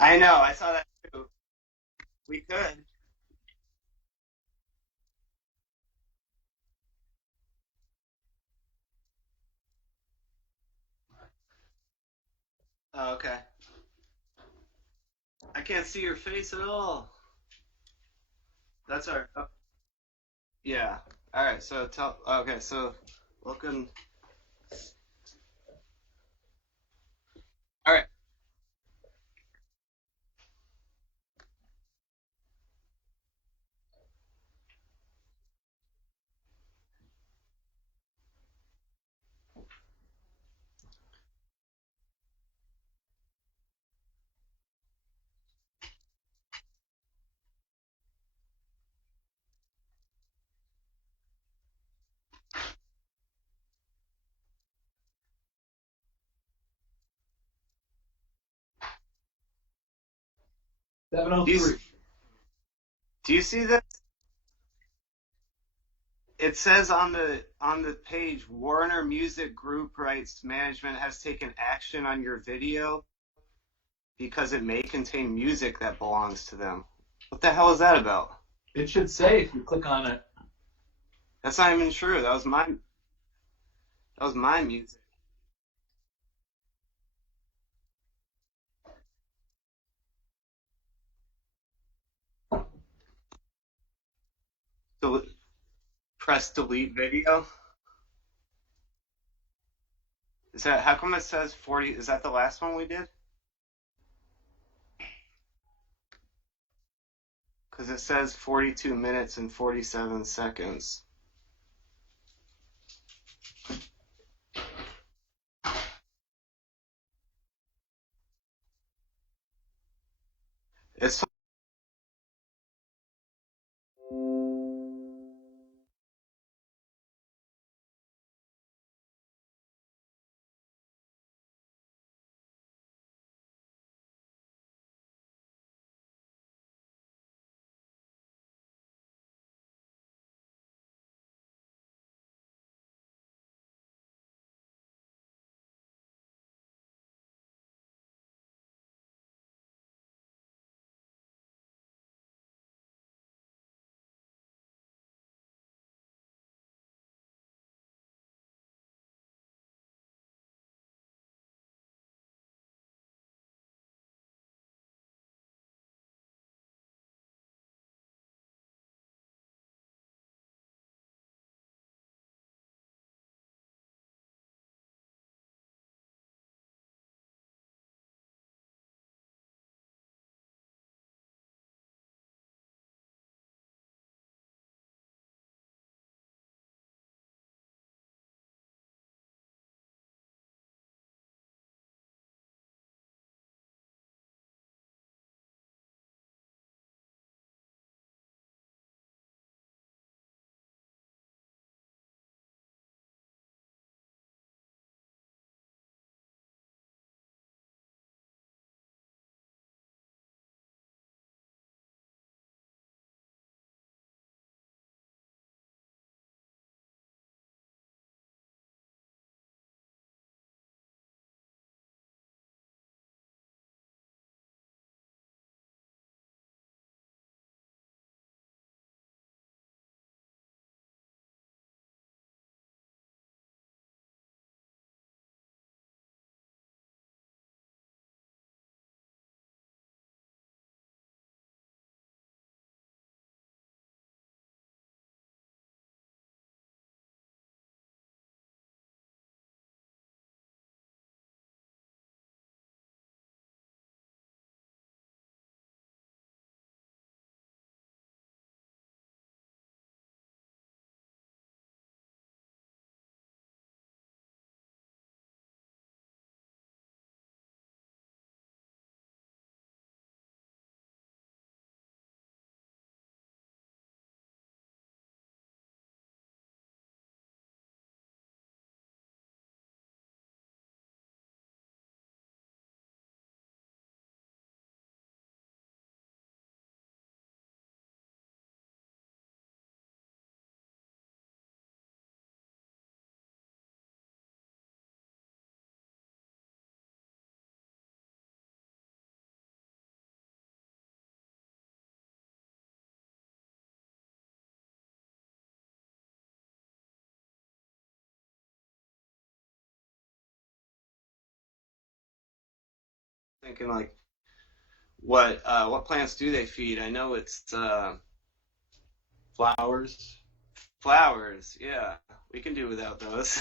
I know. I saw that too. We could. Oh, okay. I can't see your face at all. That's our. Oh, yeah. All right. So tell. Okay. So welcome. All right. Do you, 703. do you see that? It says on the page, Warner Music Group Rights Management has taken action on your video because it may contain music that belongs to them. What the hell is that about? It should say if you click on it. That's not even true. That was my music. Del- Press delete video. Is that how come it says 40? Is that the last one we did? Because it says 42 minutes and 47 seconds. It's thinking like, what plants do they feed? I know it's Flowers. flowers. Yeah, we can do without those.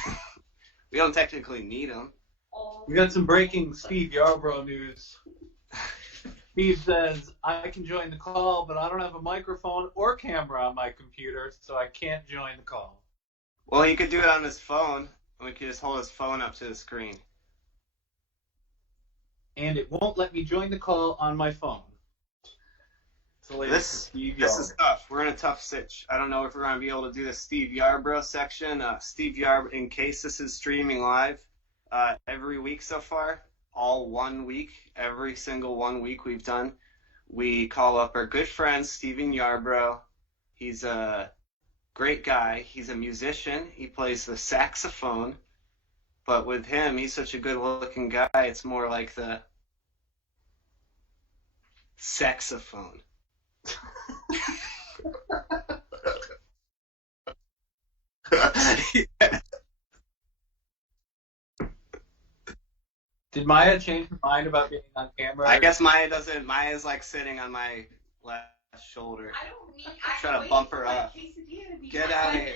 We don't technically need them. We got some breaking Steve Yarbrough news. Steve says, I can join the call, but I don't have a microphone or camera on my computer, so I can't join the call. Well, he could do it on his phone, and we could just hold his phone up to the screen. And it won't let me join the call on my phone. This is tough. We're in a tough sitch. I don't know if we're going to be able to do the Steve Yarbrough section. Steve Yarbrough, in case this is streaming live, every week so far, all 1 week, every single 1 week we've done, we call up our good friend Steven Yarbrough. He's a great guy. He's a musician. He plays the saxophone. But with him, he's such a good-looking guy, it's more like the saxophone. Yeah. Did Maya change her mind about being on camera? I guess Maya doesn't. Maya's like sitting on my left shoulder. I don't need. I'm trying to bump her up. Get out of here.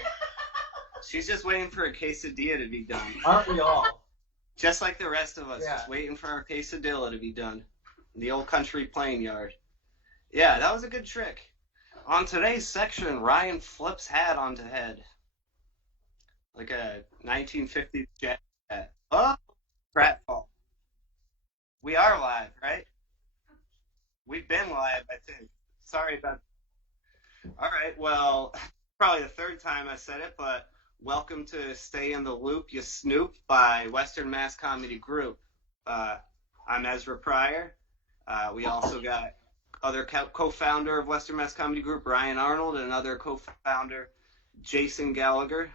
She's just waiting for a quesadilla to be done. Aren't we all? Just like the rest of us, Yeah. just waiting for our quesadilla to be done. In the old country playing yard. Yeah, that was a good trick. On today's section, Ryan flips hat onto head. Like a 1950s jet hat. Oh, pratfall. We are live, right? We've been live, I think. Sorry about. All right, well, probably the third time I said it, but welcome to Stay in the Loop, You Snoop by Western Mass Comedy Group. I'm Ezra Pryor. We also got other co-founder of Western Mass Comedy Group, Ryan Arnold, and another co-founder, Jason Gallagher.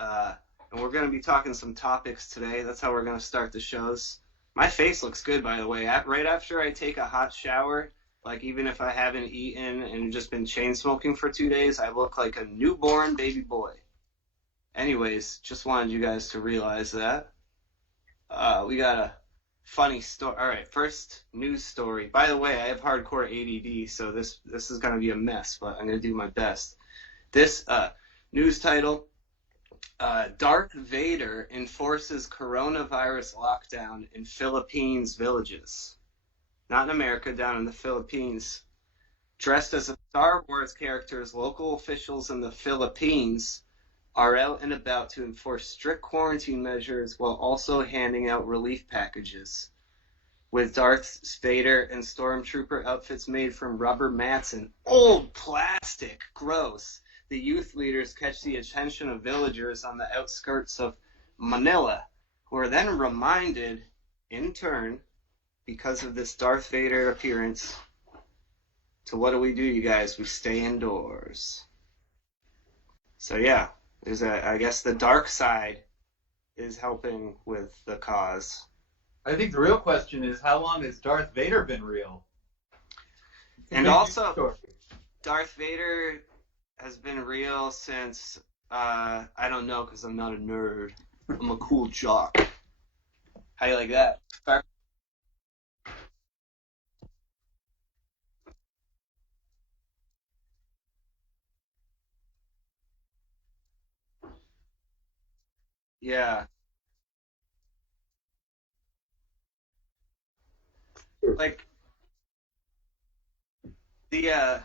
And we're going to be talking some topics today. That's how we're going to start the shows. My face looks good, by the way. Right after I take a hot shower, like even if I haven't eaten and just been chain smoking for 2 days, I look like a newborn baby boy. Anyways, just wanted you guys to realize that. We got a funny story. All right, first news story. By the way, I have hardcore ADD, so this is going to be a mess, but I'm going to do my best. This news title, Darth Vader enforces coronavirus lockdown in Philippines villages. Not in America, down in the Philippines. Dressed as a Star Wars characters, local officials in the Philippines are out and about to enforce strict quarantine measures while also handing out relief packages. With Darth Vader and Stormtrooper outfits made from rubber mats and old plastic, gross, the youth leaders catch the attention of villagers on the outskirts of Manila, who are then reminded, in turn, because of this Darth Vader appearance, to what do we do, you guys? We stay indoors. So yeah, I guess the dark side is helping with the cause. I think the real question is, how long has Darth Vader been real? And also, Darth Vader has been real since, I don't know, because I'm not a nerd. I'm a cool jock. How do you like that? Yeah. Like, the,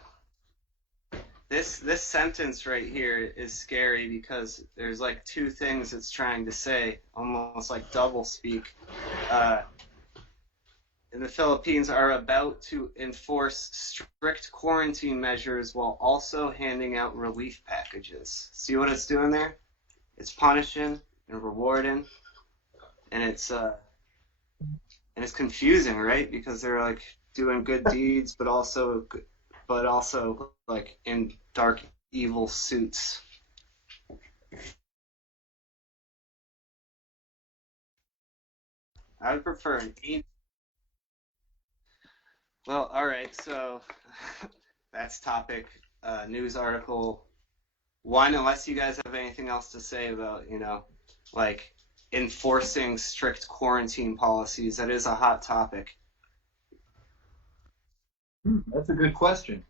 this sentence right here is scary because there's like two things it's trying to say, almost like double speak. In the Philippines are about to enforce strict quarantine measures while also handing out relief packages. See what it's doing there? It's punishing and rewarding, and it's confusing, right? Because they're like doing good deeds, but also like in dark, evil suits. I would prefer an angel. Well, all right. So that's topic news article one. Unless you guys have anything else to say about like enforcing strict quarantine policies, that is a hot topic. That's a good question.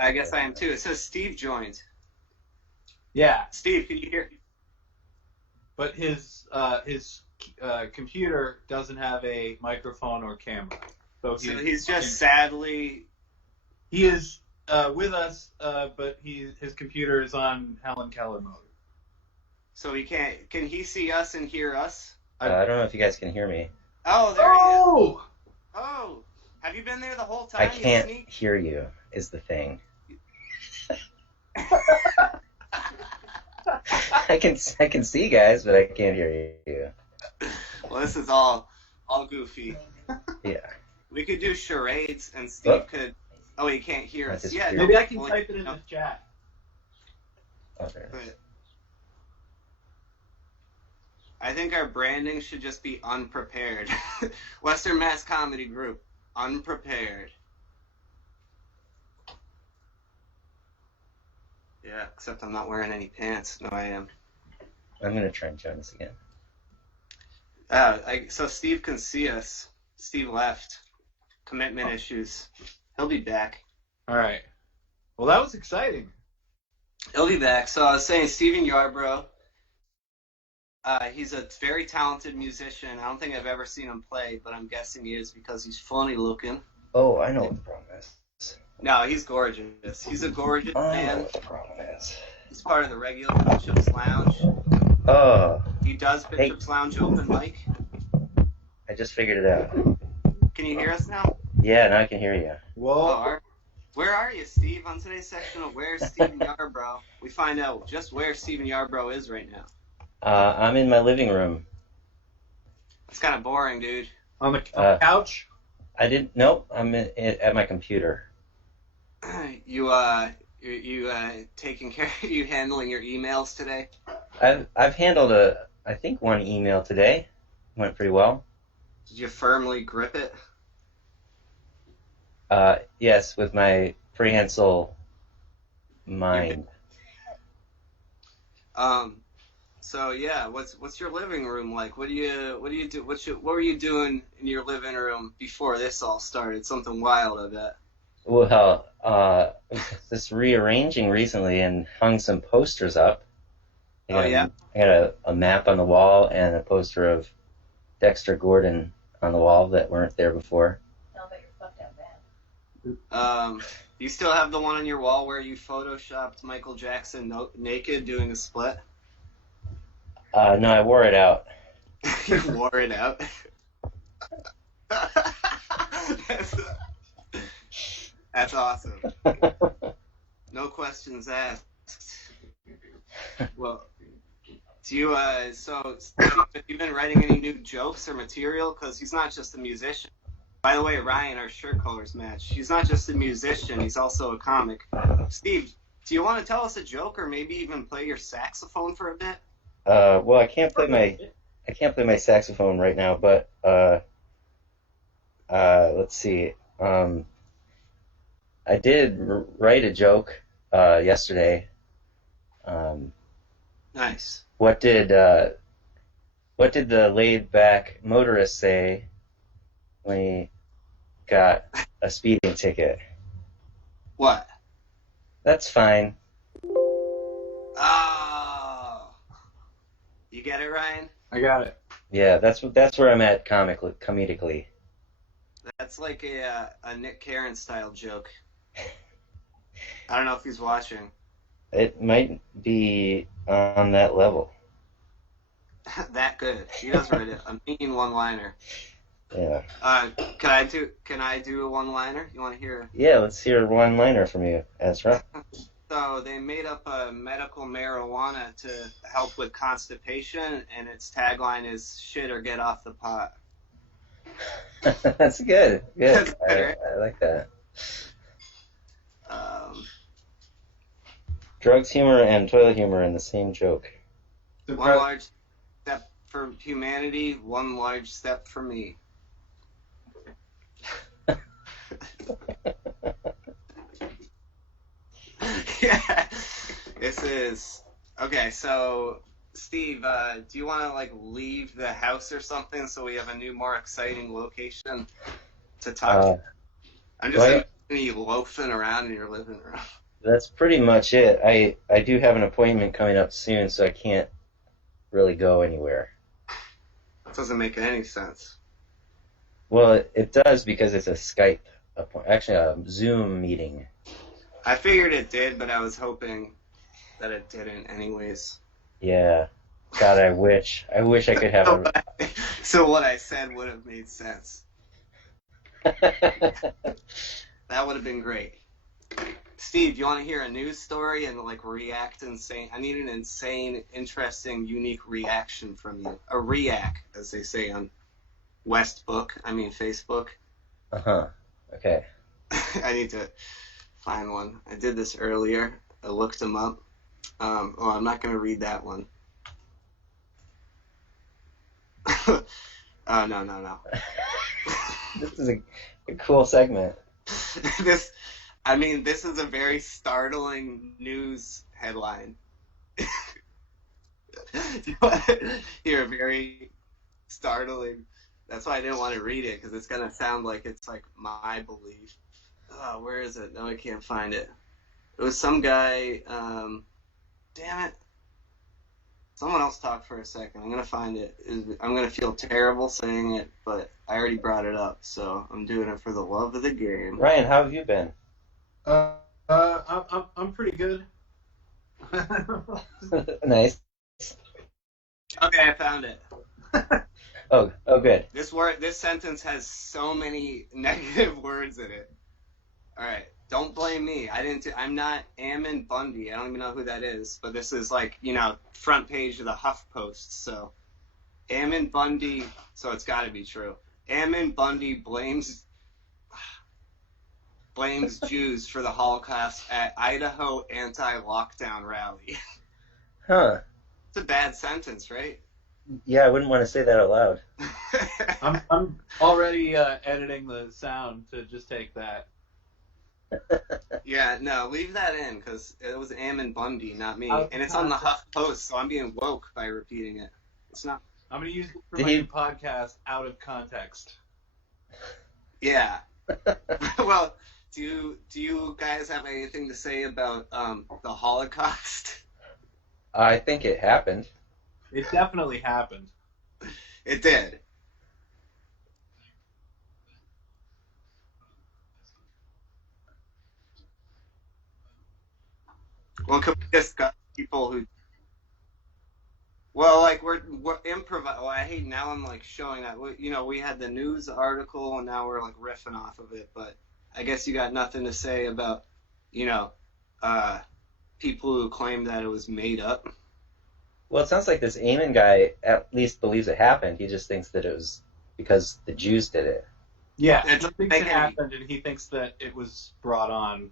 I guess I am too. It says Steve joined. Yeah, Steve, can you hear? but his computer doesn't have a microphone or camera, so he's just sadly. He is with us, but his computer is on Helen Keller mode. So he can't. Can he see us and hear us? I don't know if you guys can hear me. Oh, there he is. Oh, have you been there the whole time? I can't hear you. Is the thing. I can see you guys, but I can't hear you. Well, this is all goofy. Yeah. We could do charades, and Steve could. Oh, he can't hear us. Yeah, maybe I can type it in the chat. Okay. I think our branding should just be unprepared. Western Mass Comedy Group, unprepared. Yeah, except I'm not wearing any pants. No, I am. I'm gonna try and join us again. So Steve can see us. Steve left. Commitment issues. He'll be back. All right. Well, that was exciting. He'll be back. So I was saying, Steven Yarbrough. He's a very talented musician. I don't think I've ever seen him play, but I'm guessing he is because he's funny looking. Oh, I know what the problem is. No, he's gorgeous. He's a gorgeous man. I know what the problem is. He's part of the regular Bishop's Lounge. Oh. He does Bishop's Lounge open mic. I just figured it out. Can you hear us now? Yeah, now I can hear you. Whoa. Where are you, Steve? On today's section of Where's Steven Yarbrough, we find out just where Steven Yarbrough is right now. I'm in my living room. It's kind of boring, dude. On the couch? Nope, I'm at my computer. You taking care? You handling your emails today? I've handled I think one email today. Went pretty well. Did you firmly grip it? Yes, with my prehensile mind. So yeah, what's your living room like? What do you do? What were you doing in your living room before this all started? Something wild, I bet. Well, just rearranging recently and hung some posters up. I got a map on the wall and a poster of Dexter Gordon on the wall that weren't there before. Sounds like you're fucked up bad. You still have the one on your wall where you photoshopped Michael Jackson naked doing a split? No, I wore it out. You wore it out? That's awesome. No questions asked. Well, do you, so have you been writing any new jokes or material? Because he's not just a musician. By the way, Ryan, our shirt colors match. He's not just a musician, he's also a comic. Steve, do you want to tell us a joke or maybe even play your saxophone for a bit? Well, I can't play my saxophone right now, but let's see. I did write a joke yesterday. Nice. What did the laid-back motorist say when he got a speeding ticket? What? That's fine. Oh. You get it, Ryan? I got it. Yeah, that's where I'm at comedically. That's like a Nick Cannon style joke. I don't know if he's watching. It might be on that level. That good. He does write a mean one-liner. Yeah. Can I do a one-liner? You want to hear? Yeah, let's hear a one-liner from you, Ezra. So they made up a medical marijuana to help with constipation, and its tagline is "Shit or get off the pot." That's good. Good. That's better. I like that. Drugs humor and toilet humor in the same joke. One large step for humanity, one large step for me. Yeah, this is okay. So, Steve, do you want to leave the house or something so we have a new, more exciting location? to talk. I'm just well, imagining you loafing around in your living room. That's pretty much it. I do have an appointment coming up soon, so I can't really go anywhere. That doesn't make any sense. Well, it does because it's a Skype appointment, actually a Zoom meeting. I figured it did, but I was hoping that it didn't anyways. Yeah. God, I wish. I wish I could have So what I said would have made sense. That would have been great. Steve, do you want to hear a news story and like react insane? I need an insane, interesting, unique reaction from you. A react, as they say on Facebook. Uh-huh. Okay. I need to find one. I did this earlier. I looked them up. I'm not going to read that one. No. This is a cool segment. This is a very startling news headline. Here, very startling. That's why I didn't want to read it, because it's going to sound like it's like my belief. Oh, where is it? No, I can't find it. It was some guy, damn it. Someone else talk for a second. I'm going to find it. I'm going to feel terrible saying it, but I already brought it up, so I'm doing it for the love of the game. Ryan, how have you been? I'm pretty good. Nice. Okay, I found it. Oh, good. This sentence has so many negative words in it. All right, don't blame me. I'm not Ammon Bundy. I don't even know who that is, but this is like, front page of the HuffPost. So, Ammon Bundy. So it's got to be true. Ammon Bundy blames Jews for the Holocaust at Idaho anti-lockdown rally. Huh. It's a bad sentence, right? Yeah, I wouldn't want to say that out loud. I'm already editing the sound to just take that. Yeah, no, leave that in, because it was Ammon Bundy, not me. And it's on the HuffPost, so I'm being woke by repeating it. It's not. I'm going to use it for my new podcast, Out of Context. Yeah. Well, do you guys have anything to say about the Holocaust? I think it happened. It definitely happened. It did. Well, can we discuss people who? Well, like we're improvising. Well, I hate now. I'm like showing that. We had the news article, and now we're like riffing off of it. But I guess you got nothing to say about, people who claim that it was made up. Well, it sounds like this Eamon guy at least believes it happened. He just thinks that it was because the Jews did it. Yeah, he thinks it happened, and he thinks that it was brought on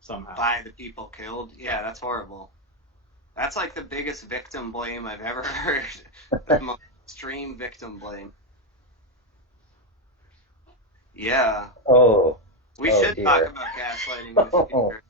somehow. By the people killed? Yeah, that's horrible. That's like the biggest victim blame I've ever heard. The most extreme victim blame. Yeah. Oh. We should talk about gaslighting in the future.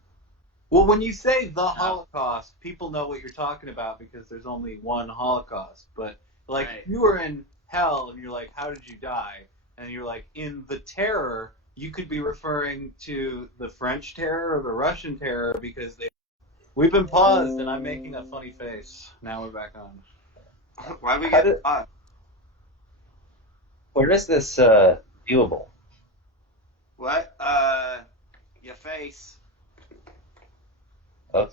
Well, when you say the Holocaust, people know what you're talking about because there's only one Holocaust. But, like, Right. if you were in hell and you're like, how did you die? And you're like, in the terror, you could be referring to the French terror or the Russian terror because we've been paused and I'm making a funny face. Now we're back on. Why we get paused? Where is this viewable? What? Your face. Oh.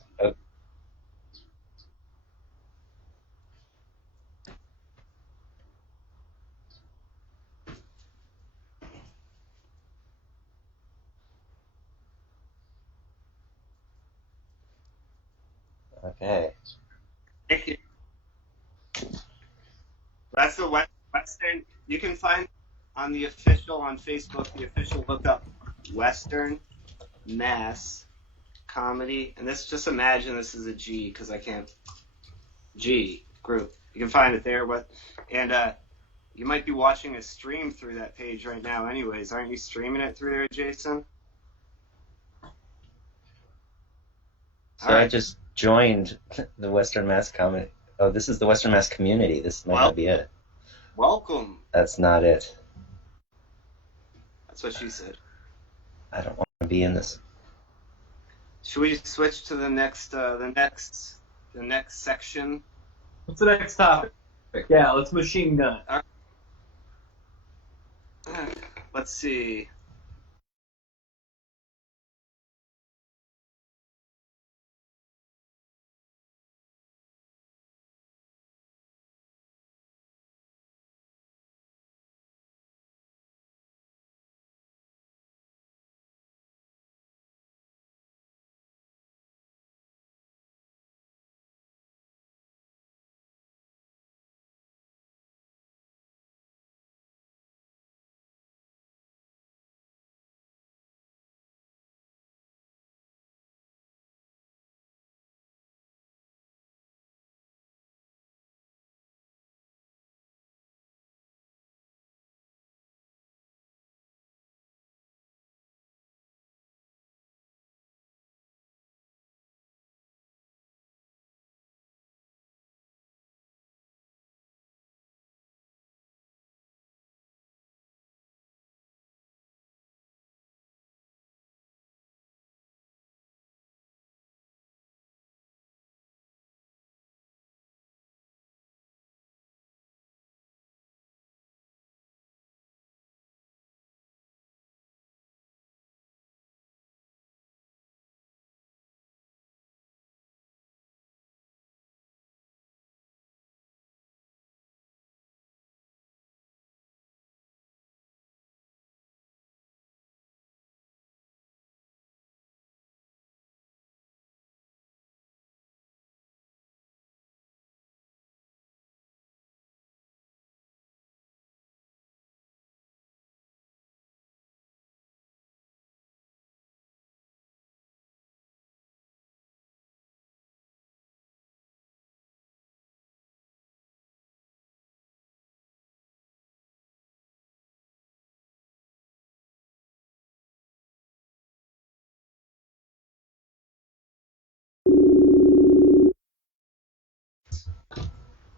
Okay. That's the Western. You can find on the official on Facebook. The official look up Western Mass Comedy, and this just imagine this is a G because I can't. G group. You can find it there. And you might be watching a stream through that page right now. Anyways, aren't you streaming it through there, Jason? So I just joined the Western Mass Comedy. Oh, this is the Western Mass Community. This might not be it. Welcome. That's not it. That's what she said. I don't want to be in this. Should we switch to the next section? What's the next topic? Yeah, let's machine gun it. Let's see.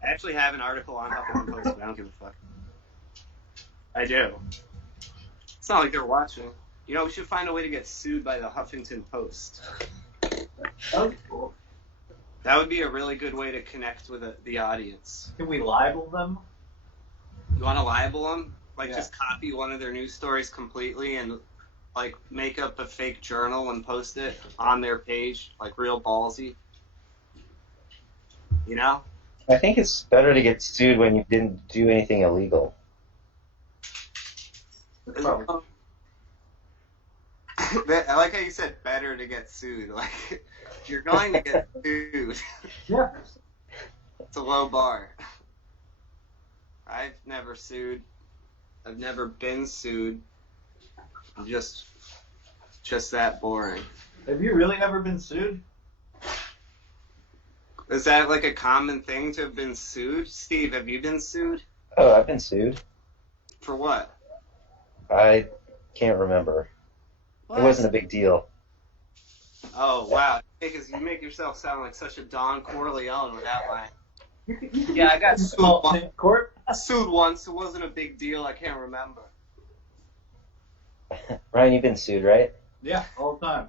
I actually have an article on Huffington Post, but I don't give a fuck. I do. It's not like they're watching. You know, we should find a way to get sued by the Huffington Post. That's cool. That would be a really good way to connect with the audience. Can we libel them? You want to libel them? Like, Yeah. just copy one of their news stories completely and, like, make up a fake journal and post it on their page, like, real ballsy. You know? I think it's better to get sued when you didn't do anything illegal. Probably. I like how you said better to get sued. Like, you're going to get sued. Yeah. It's a low bar. I've never sued. I've never been sued. I'm just that boring. Have you really never been sued? Is that like a common thing to have been sued? Steve, have you been sued? Oh, I've been sued. For what? I can't remember. What? It wasn't a big deal. Oh, wow. Because you make yourself sound like such a Don Corleone with that line. Yeah, I got sued once. Court? Sued once. It wasn't a big deal. I can't remember. Ryan, you've been sued, right? Yeah, all the time.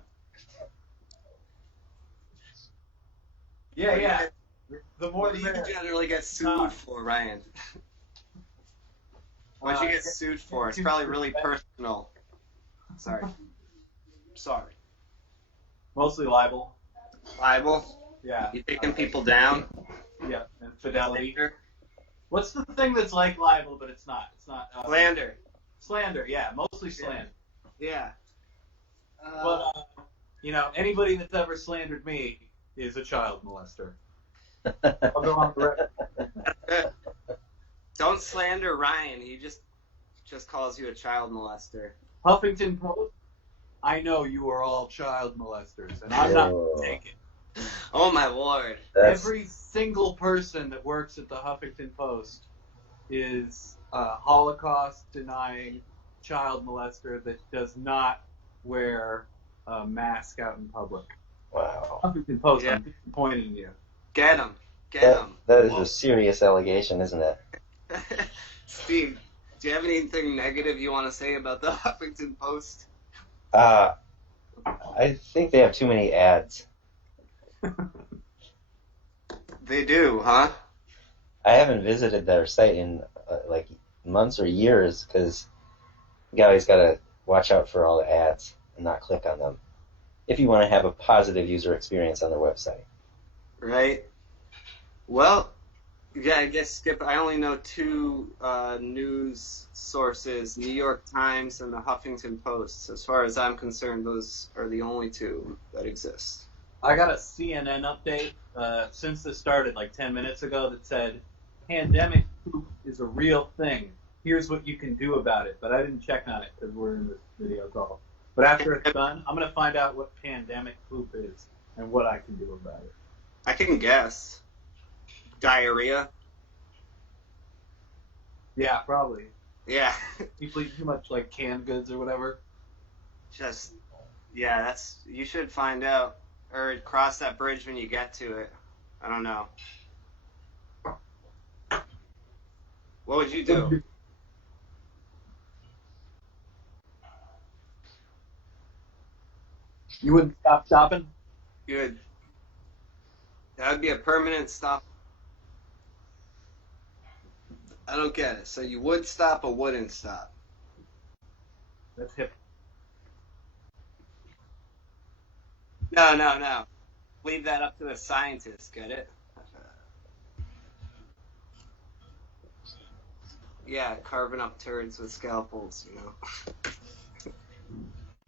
Yeah. The more What do you generally get sued for, Ryan? What'd you get sued for? It's probably really personal. Sorry. Mostly libel. Libel? Yeah. You taking people down? Yeah, and fidelity. What's the thing that's like libel, but it's not? It's not. Slander. Slander, yeah, mostly slander. Yeah. But, anybody that's ever slandered me is a child molester. I'll go on the record. Don't slander Ryan. He just calls you a child molester. Huffington Post, I know you are all child molesters, and I'm not going to take it. Oh, my Lord. Every single person that works at the Huffington Post is a Holocaust-denying child molester that does not wear a mask out in public. Wow. Huffington Post, Yeah. I'm disappointing you. Get him. That is a serious allegation, isn't it? Steve, Do you have anything negative you want to say about the Huffington Post? I think they have too many ads. They do, huh? I haven't visited their site in like months or years because you always got to watch out for all the ads and not click on them if you want to have a positive user experience on their website. Right. Well, yeah, I guess, Skip, I only know two news sources, New York Times and the Huffington Post. As far as I'm concerned, those are the only two that exist. I got a CNN update since this started like 10 minutes ago that said, pandemic poop is a real thing. Here's what you can do about it. But I didn't check on it because we're in this video call. But after it's done, I'm going to find out what pandemic poop is and what I can do about it. I can guess. Diarrhea. Yeah, probably. Yeah. People eat too much like canned goods or whatever. Yeah, you should find out or cross that bridge when you get to it. I don't know. What would you do? You wouldn't stop shopping? Good. That would be a permanent stop. I don't get it. So you would stop or wouldn't stop? That's hip. No. Leave that up to the scientists, get it? Yeah, carving up turds with scalpels, you know.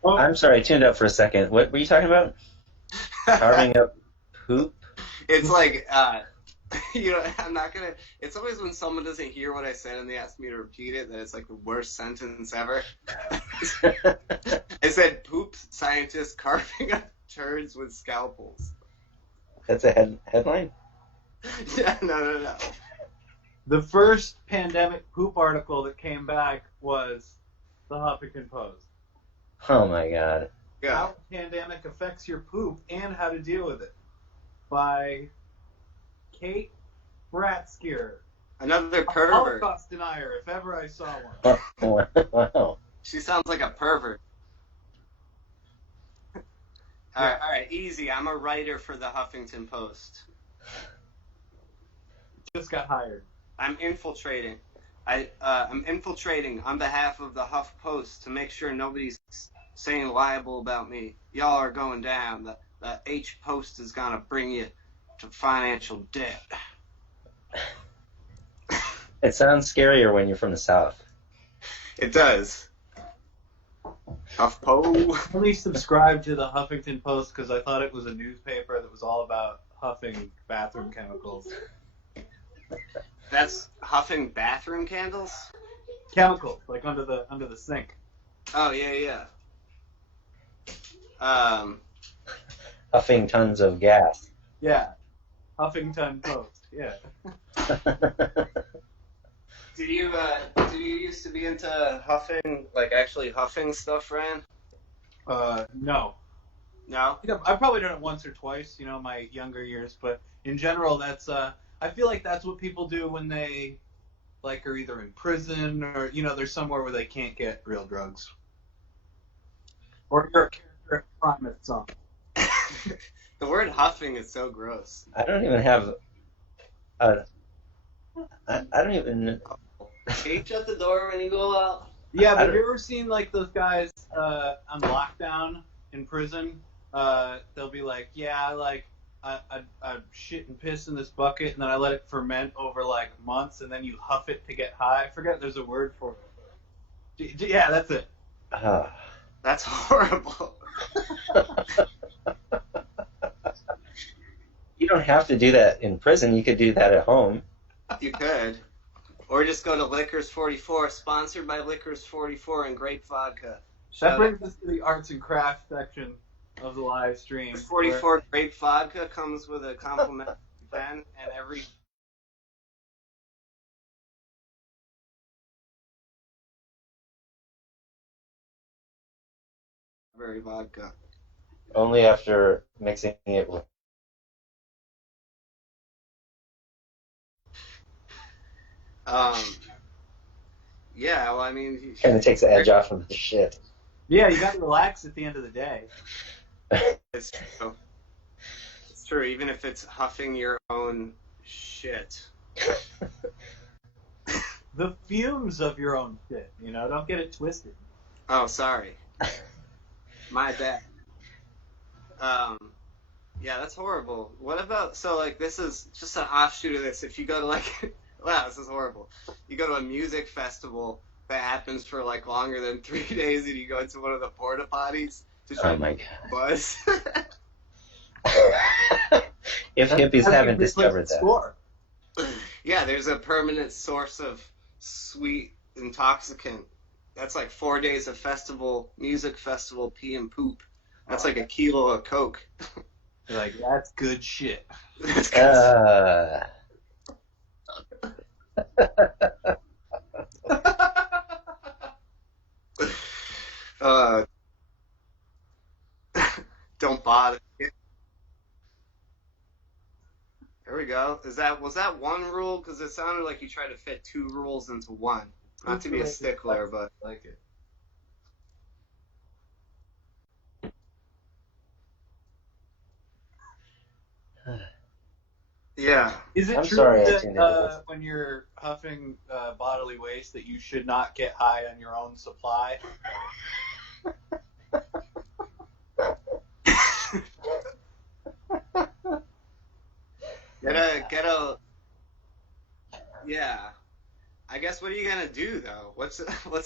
Oh. I'm sorry, I tuned up for a second. What were you talking about? Carving up poop? It's like, I'm not gonna. It's always when someone doesn't hear what I said and they ask me to repeat it that it's like the worst sentence ever. I said, poop scientists carving up turds with scalpels. That's a headline? Yeah, no. The first pandemic poop article that came back was the Huffington Post. Oh my god. Yeah. How the pandemic affects your poop and how to deal with it by Kate Bratskier. Another pervert. Holocaust denier, if ever I saw one. Wow. She sounds like a pervert. All right, easy. I'm a writer for the Huffington Post. Just got hired. I'm infiltrating. I'm infiltrating on behalf of the Huff Post to make sure nobody's saying liable about me. Y'all are going down. The H Post is gonna bring you to financial debt. It sounds scarier when you're from the South. It does. HuffPo. I only subscribed to the Huffington Post because I thought it was a newspaper that was all about huffing bathroom chemicals. That's huffing bathroom candles? Chemicals, like under the sink. Oh, yeah. Huffing tons of gas. Yeah. Huffington Post, yeah. Did you used to be into huffing, like actually huffing stuff, Ryan? No. No? I've probably done it once or twice, my younger years, but in general, that's, I feel like that's what people do when they, like, are either in prison or, they're somewhere where they can't get real drugs. Or you're a character at a Primus song. The word huffing is so gross. I don't even have I don't even... Can you shut the door when you go out? Yeah, but have you ever seen, like, those guys on lockdown in prison? They'll be like, yeah, like, I shit and piss in this bucket, and then I let it ferment over, like, months, and then you huff it to get high. I forget there's a word for it. Yeah, that's it. That's horrible. You don't have to do that in prison. You could do that at home. You could. Or just go to Liquors 44, sponsored by Liquors 44 and Grape Vodka. That brings us to the arts and crafts section of the live stream. 44 Grape Vodka comes with a complimentary pen and every... Very vodka. Only after mixing it with... Yeah, well, I mean, Kind of takes the edge off of the shit. Yeah, you got to relax at the end of the day. It's true. It's true, even if it's huffing your own shit. The fumes of your own shit, you know, don't get it twisted. Oh, sorry. My bad. Yeah, that's horrible. What about, so like this is just an offshoot of this. If you go to like, wow, this is horrible. You go to a music festival that happens for like longer than 3 days and you go into one of the porta potties to try to buzz. If hippies haven't discovered that. Yeah, there's a permanent source of sweet intoxicant. That's like 4 days of music festival pee and poop. That's like a kilo of coke. You're like, that's good shit. That's good don't bother. There we go. Was that one rule? Because it sounded like you tried to fit 2 rules into one. Not to be a stickler, but I like it. yeah. Is it true that when you're huffing bodily waste that you should not get high on your own supply? Get a yeah. I guess what are you gonna do though? What's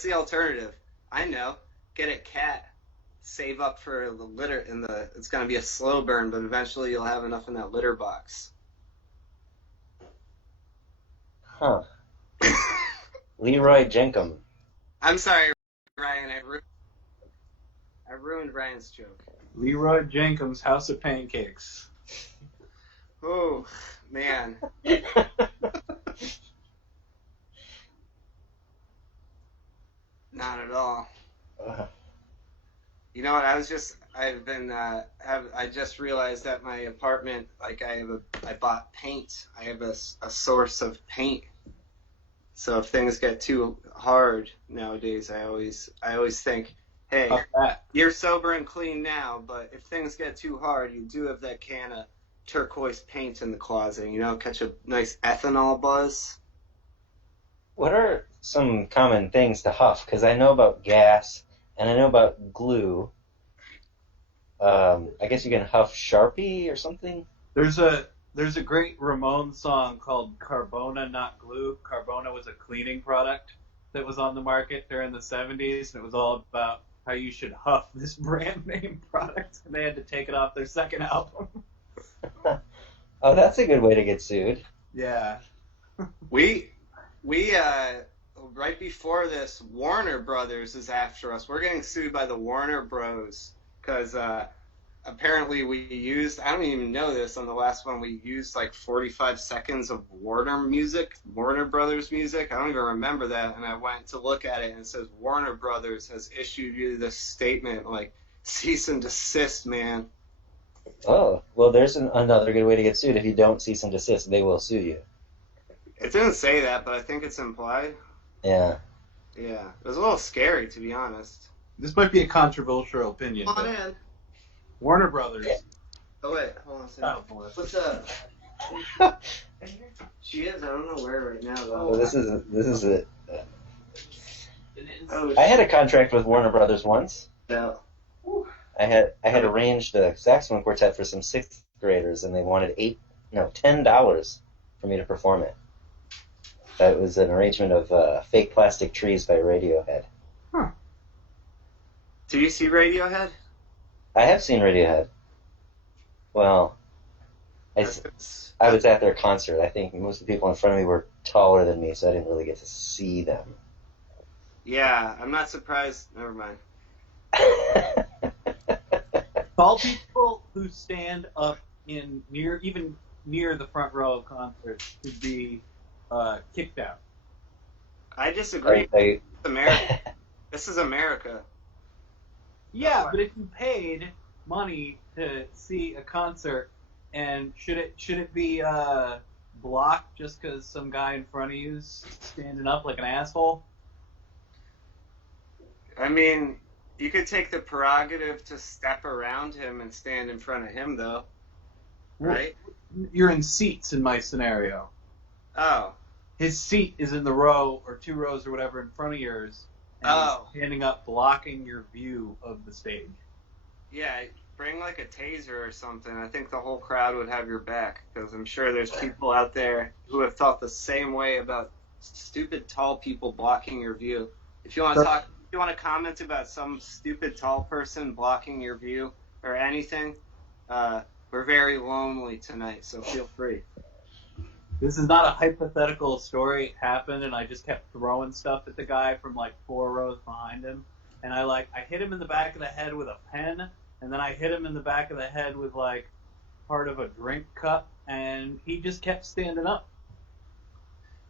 the alternative? I know. Get a cat. Save up for the litter it's gonna be a slow burn, but eventually you'll have enough in that litter box. Huh. Leroy Jenkum. I'm sorry, Ryan. I ruined Ryan's joke. Leroy Jenkins' House of Pancakes. Oh, man. Not at all. You know what? I just realized that my apartment, like I bought paint. I have a source of paint. So if things get too hard nowadays, I always think, hey, you're sober and clean now, but if things get too hard, you do have that can of turquoise paint in the closet, catch a nice ethanol buzz. What are some common things to huff? Because I know about gas, and I know about glue. I guess you can huff Sharpie or something? There's a great Ramones song called Carbona Not Glue. Carbona was a cleaning product that was on the market during the 70s, and it was all about how you should huff this brand name product, and they had to take it off their second album. Oh, that's a good way to get sued. Yeah. We right before this, Warner Brothers is after us. We're getting sued by the Warner Bros. Because apparently we used, I don't even know this, on the last one we used like 45 seconds of Warner Brothers music. I don't even remember that, and I went to look at it and it says Warner Brothers has issued you this statement, like cease and desist, man. Oh, well, there's another good way to get sued. If you don't cease and desist, they will sue you. It didn't say that, but I think it's implied. Yeah. Yeah. It was a little scary, to be honest. This might be a controversial opinion. Come on in. Warner Brothers. Yeah. Oh, wait. Hold on a second. Oh, what's up? She is. I don't know where right now, though. Well, this is it. I had a contract with Warner Brothers once. Yeah. I had arranged a saxophone quartet for some 6th graders, and they wanted $10 for me to perform it. That was an arrangement of Fake Plastic Trees by Radiohead. Huh. Did you see Radiohead? I have seen Radiohead. Well, I was at their concert. I think most of the people in front of me were taller than me, so I didn't really get to see them. Yeah, I'm not surprised. Never mind. Tall people who stand up near the front row of concerts should be kicked out. I disagree. It's America. This is America. Yeah, but if you paid money to see a concert, and should it be blocked just because some guy in front of you's standing up like an asshole? I mean, you could take the prerogative to step around him and stand in front of him, though, right? You're in seats in my scenario. Oh. His seat is in the row or 2 rows or whatever in front of yours, and he's standing up, blocking your view of the stage. Yeah, bring like a taser or something. I think the whole crowd would have your back, because I'm sure there's people out there who have felt the same way about stupid tall people blocking your view. If you want to talk, if you want to comment about some stupid tall person blocking your view or anything, we're very lonely tonight, so feel free. This is not a hypothetical story. It happened, and I just kept throwing stuff at the guy from like 4 rows behind him. And I hit him in the back of the head with a pen, and then I hit him in the back of the head with like part of a drink cup, and he just kept standing up.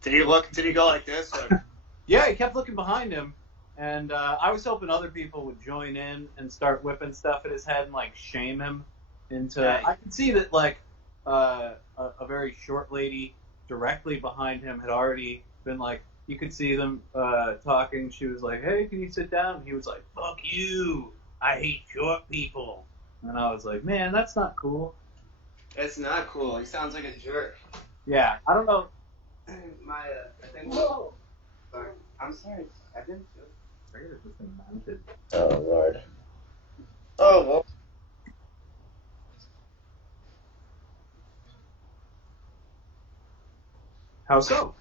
Did he go like this? Or? Yeah, he kept looking behind him, and I was hoping other people would join in and start whipping stuff at his head and like shame him into. Nice. I could see that like a very short lady directly behind him had already been like, you could see them talking. She was like, hey, can you sit down? And he was like, fuck you, I hate short people. And I was like, man, that's not cool. It's not cool. He sounds like a jerk. Yeah, I don't know. I think. Whoa. Sorry. I'm sorry. I didn't do it. Where is this thing mounted? Oh, Lord. Oh, well. How so?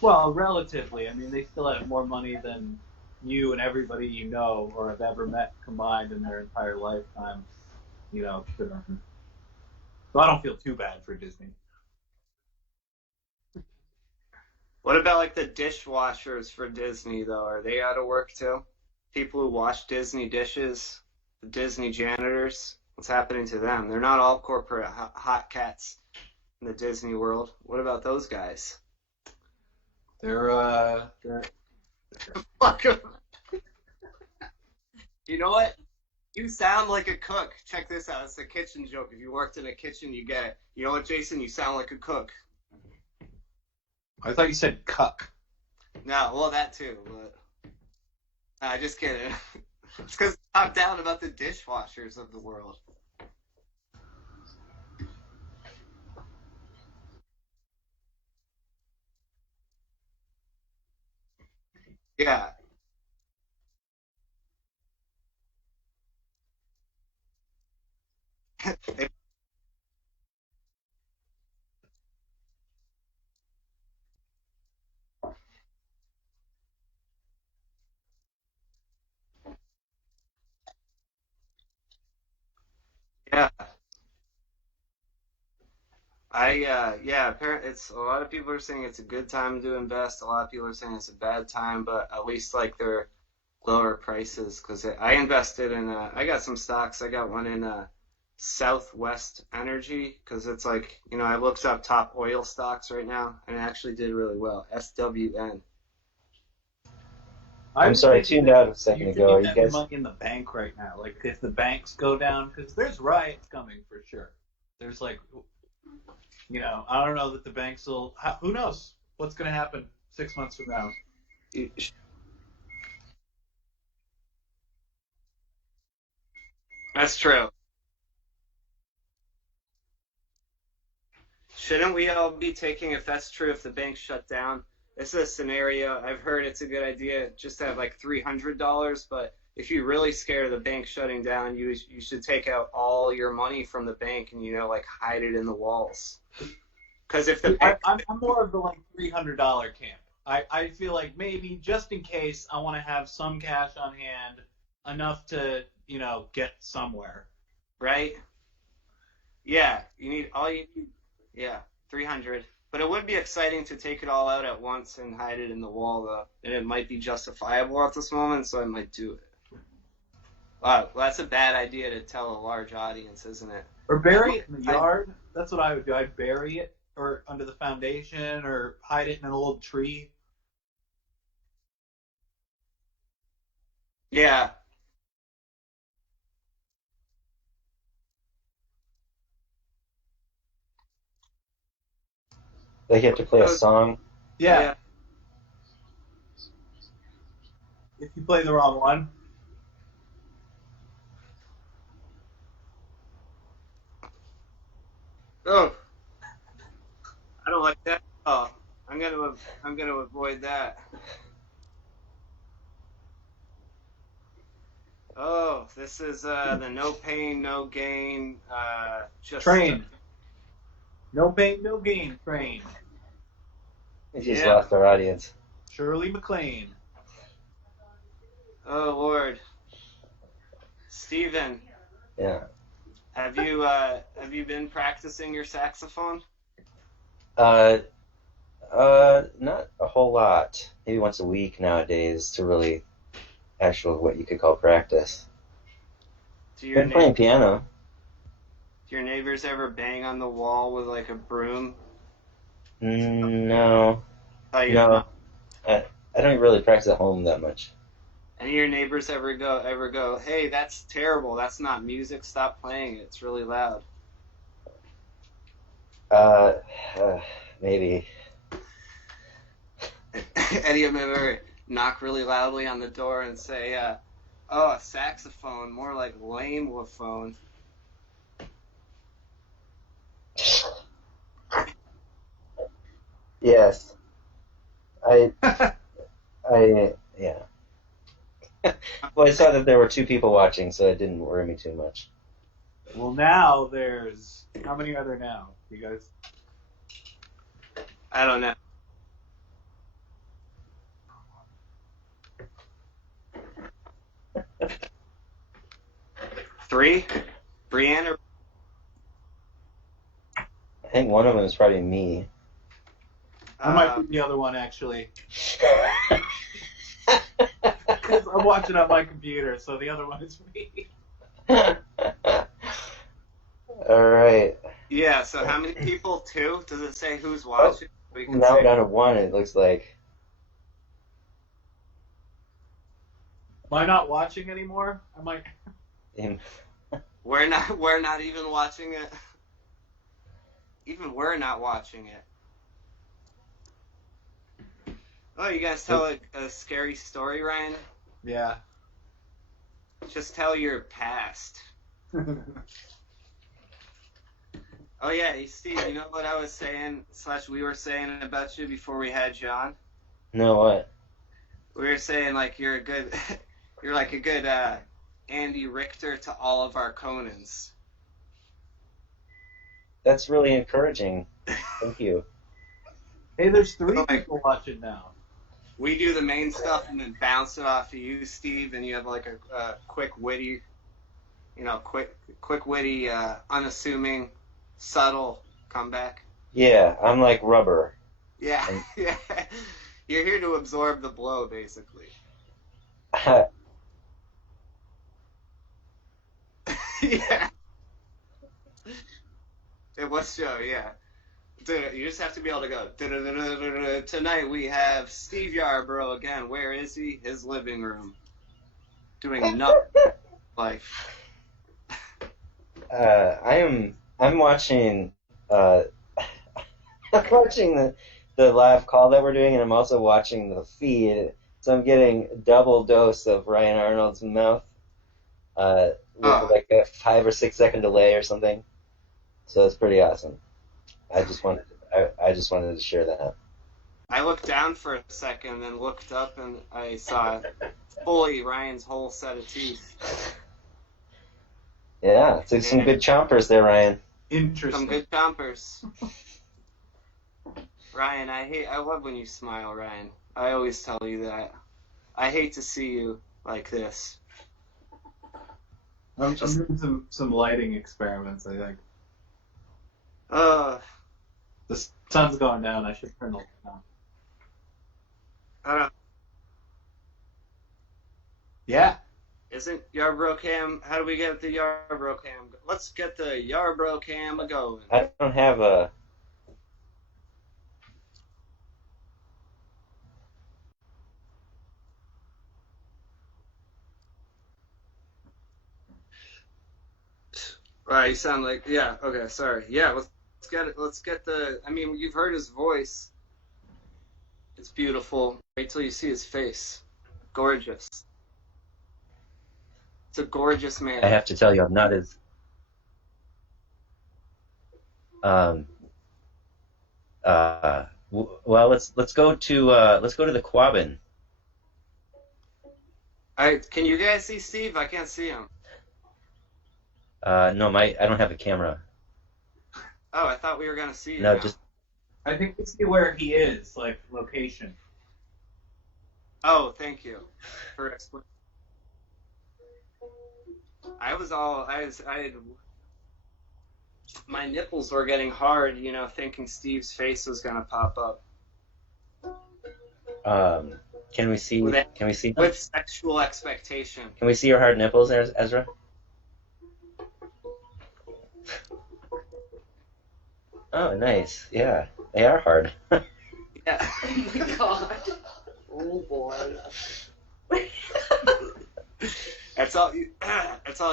Well, relatively. I mean, they still have more money than you and everybody you know or have ever met combined in their entire lifetime, you know, should earn. So I don't feel too bad for Disney. What about like the dishwashers for Disney though? Are they out of work too? People who wash Disney dishes, the Disney janitors. What's happening to them? They're not all corporate hot cats in the Disney world. What about those guys? They're Fuck 'em. You know what? You sound like a cook. Check this out. It's a kitchen joke. If you worked in a kitchen, you get it. You know what, Jason? You sound like a cook. I thought you said cuck. No, well, that too, but just kidding. It's because I'm down about the dishwashers of the world. Yeah. Yeah. Apparently it's a lot of people are saying it's a good time to invest. A lot of people are saying it's a bad time, but at least like they're lower prices because I invested in I got some stocks. I got one in Southwest Energy because it's like, I looked up top oil stocks right now and it actually did really well. SWN. I'm sorry, I tuned out a second ago. You guys money in the bank right now? Like if the banks go down, because there's riots coming for sure. There's like, I don't know that the banks will. Who knows what's going to happen 6 months from now? That's true. Shouldn't we all be taking, if that's true, if the banks shut down? This is a scenario. I've heard it's a good idea just to have like $300, but if you're really scared of the bank shutting down, you should take out all your money from the bank and like hide it in the walls. Because if the bank... I'm more of the like $300 camp. I feel like maybe just in case I want to have some cash on hand, enough to get somewhere. Right? Yeah, yeah, 300. But it would be exciting to take it all out at once and hide it in the wall, though. And it might be justifiable at this moment, so I might do it. Wow, that's a bad idea to tell a large audience, isn't it? Or bury it in the yard. That's what I would do. I'd bury it or under the foundation or hide it in an old tree. Yeah. Like you have to play a song. Yeah. If you play the wrong one. Oh, I don't like that. Oh, I'm gonna avoid that. Oh, this is the no pain, no gain. Just Train. No pain, no gain. Train. We just lost our audience. Shirley MacLaine. Oh Lord, Steven. Yeah. Have you been practicing your saxophone? Not a whole lot. Maybe once a week nowadays to really actual what you could call practice. Been playing piano. Do your neighbors ever bang on the wall with like a broom? No. No. I don't really practice at home that much. Any of your neighbors ever go, hey, that's terrible. That's not music. Stop playing it. It's really loud. Maybe. Any of them ever knock really loudly on the door and say, oh, a saxophone, more like lame-wophone. Yes. Yeah. Well, I saw that there were 2 people watching, so it didn't worry me too much. Well, now there's... How many are there now, you guys? I don't know. Three? Brianna? I think one of them is probably me. I might be the other one, actually. Because I'm watching on my computer, so the other one is me. All right. Yeah, so how many people? 2? Does it say who's watching? Now we're down to 1, it looks like. Am I not watching anymore? I might... We're not even watching it. Even we're not watching it. Oh, you guys tell a scary story, Ryan? Yeah. Just tell your past. Oh yeah, hey, Steve, you know what I was saying, / we were saying about you before we had you on? No, what? We were saying like you're like a good Andy Richter to all of our Conans. That's really encouraging. Thank you. Hey, there's 3 people watching now. We do the main stuff and then bounce it off of you, Steve, and you have like a quick witty, unassuming, subtle comeback. Yeah, I'm like rubber. Yeah, yeah. You're here to absorb the blow, basically. Yeah. It was so, yeah. You just have to be able to go, tonight we have Steve Yarborough again. Where is he? His living room. Doing nothing. Like. I'm watching, I'm watching the live call that we're doing, and I'm also watching the feed. So I'm getting a double dose of Ryan Arnold's mouth, with like a 5 or 6 second delay or something. So it's pretty awesome. I just wanted to share that. I looked down for a second, then looked up, and I saw fully Ryan's whole set of teeth. Yeah, so some good chompers there, Ryan. Interesting. Some good chompers. Ryan, I love when you smile, Ryan. I always tell you that. I hate to see you like this. I'm doing some lighting experiments, I think. The sun's going down. I should turn the light on. I don't know. Yeah. Isn't Yarbrough Cam? How do we get the Yarbrough Cam? Let's get the Yarbrough Cam going. I don't have a. Right, you sound like Okay, sorry. Yeah, let's get it. Let's get the. I mean, you've heard his voice. It's beautiful. Wait till you see his face. Gorgeous. It's a gorgeous man. I have to tell you, I'm not as. Well, let's go to the Quabbin. Can you guys see Steve? I can't see him. No, I don't have a camera. Oh, I thought we were gonna see you. No, now. just. I think we see where he is, like location. Oh, thank you for explaining. My nipples were getting hard, thinking Steve's face was gonna pop up. Can we see? Can we see them? With sexual expectation. Can we see your hard nipples, Ezra? Oh, nice. Yeah, they are hard. Yeah. Oh my god. Oh boy. That's all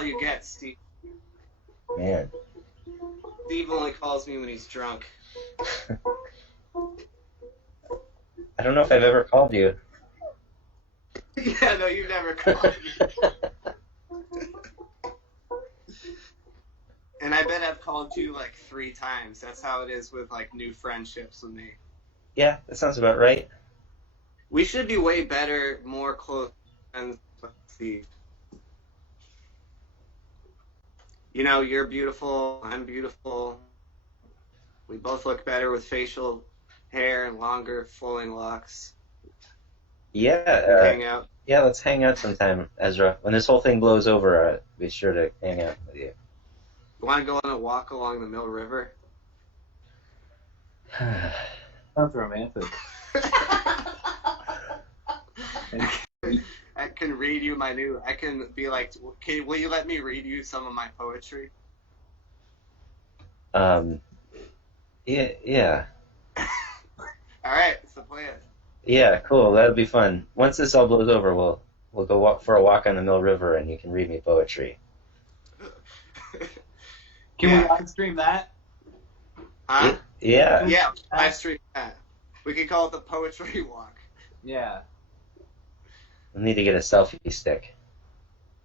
you get, Steve. Man. Steve only calls me when he's drunk. I don't know if I've ever called you. Yeah, no, you never called me. And I bet I've called you like 3 times. That's how it is with like new friendships with me. Yeah, that sounds about right. We should be way better, more close friends with Steve. You're beautiful, I'm beautiful. We both look better with facial hair and longer flowing locks. Yeah. Hang out. Yeah, let's hang out sometime, Ezra. When this whole thing blows over, be sure to hang out with you. You want to go on a walk along the Mill River? Sounds romantic. I can read you I can be like, will you let me read you some of my poetry? Yeah. All right, it's the plan. Yeah, cool. That'll be fun. Once this all blows over, we'll go for a walk on the Mill River, and you can read me poetry. Can we live stream that? Huh? Yeah. Yeah, live stream that. We could call it the poetry walk. Yeah. We'll need to get a selfie stick.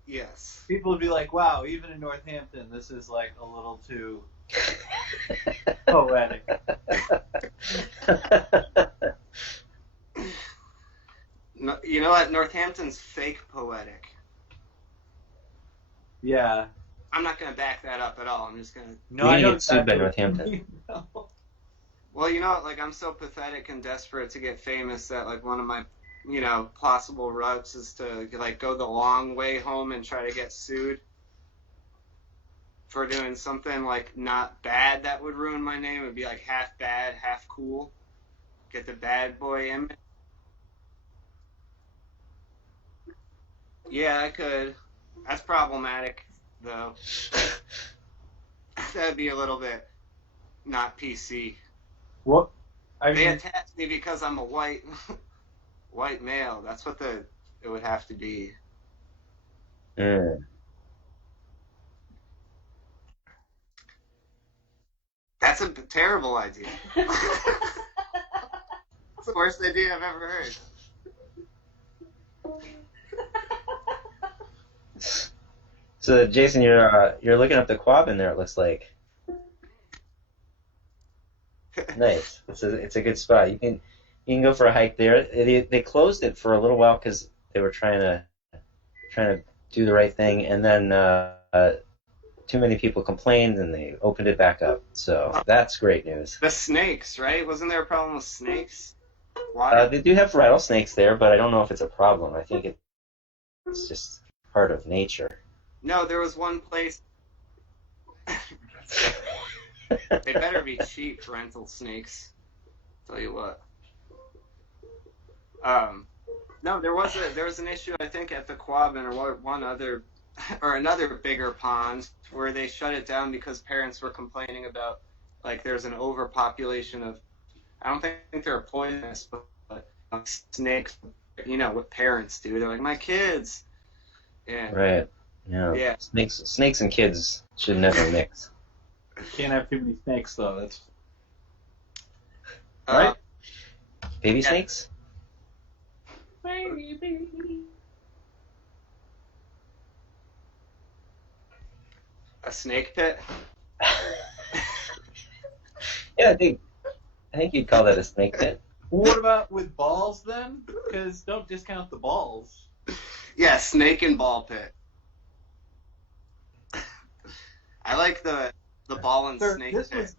Yes. People would be like, wow, even in Northampton, this is like a little too poetic. No, you know what? Northampton's fake poetic. Yeah. I'm not going to back that up at all. I'm just going to... No, We're I gonna know get sued by exactly Northampton. No. Well, I'm so pathetic and desperate to get famous that, like, one of my, possible routes is to, like, go the long way home and try to get sued for doing something, like, not bad that would ruin my name. It would be, like, half bad, half cool. Get the bad boy image. Yeah, I could. That's problematic, though. That'd be a little bit not PC. What? They attacked me because I'm a white male. That's what it would have to be. Mm. That's a terrible idea. It's the worst idea I've ever heard. So, Jason, you're looking up the Quabbin there. It looks like. Nice. It's a good spot. You can go for a hike there. They closed it for a little while because they were trying to do the right thing, and then too many people complained, and they opened it back up. So that's great news. The snakes, right? Wasn't there a problem with snakes? They do have rattlesnakes there, but I don't know if it's a problem. I think it's just part of nature. No, there was one place. They better be cheap, rental snakes. Tell you what. No, there was an issue I think at the Quabbin or one other or another bigger pond where they shut it down because parents were complaining about like there's an overpopulation of I don't think they're poisonous, but snakes. You know what parents do? They're like my kids. And, Right. Yeah. Yeah. Snakes and kids should never mix. Can't have too many snakes though. That's right. Baby snakes? Baby. A snake pit? Yeah, I think you'd call that a snake pit. What about with balls then? Because don't discount the balls. Yeah, snake and ball pit. I like the ball and snake This pit. was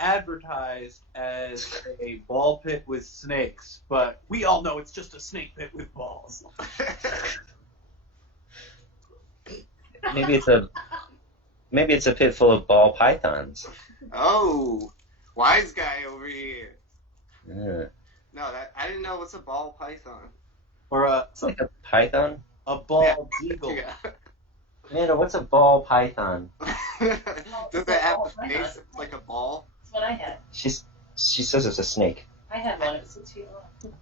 advertised as a ball pit with snakes, but we all know it's just a snake pit with balls. Maybe it's a pit full of ball pythons. Oh, wise guy over here. Yeah. No, I didn't know what's a ball python. Or It's like a python. a ball deagle. Yeah. Amanda, what's a ball python? Does it have a face like a ball? That's what I had. She says it's a snake. I had one. It was too long.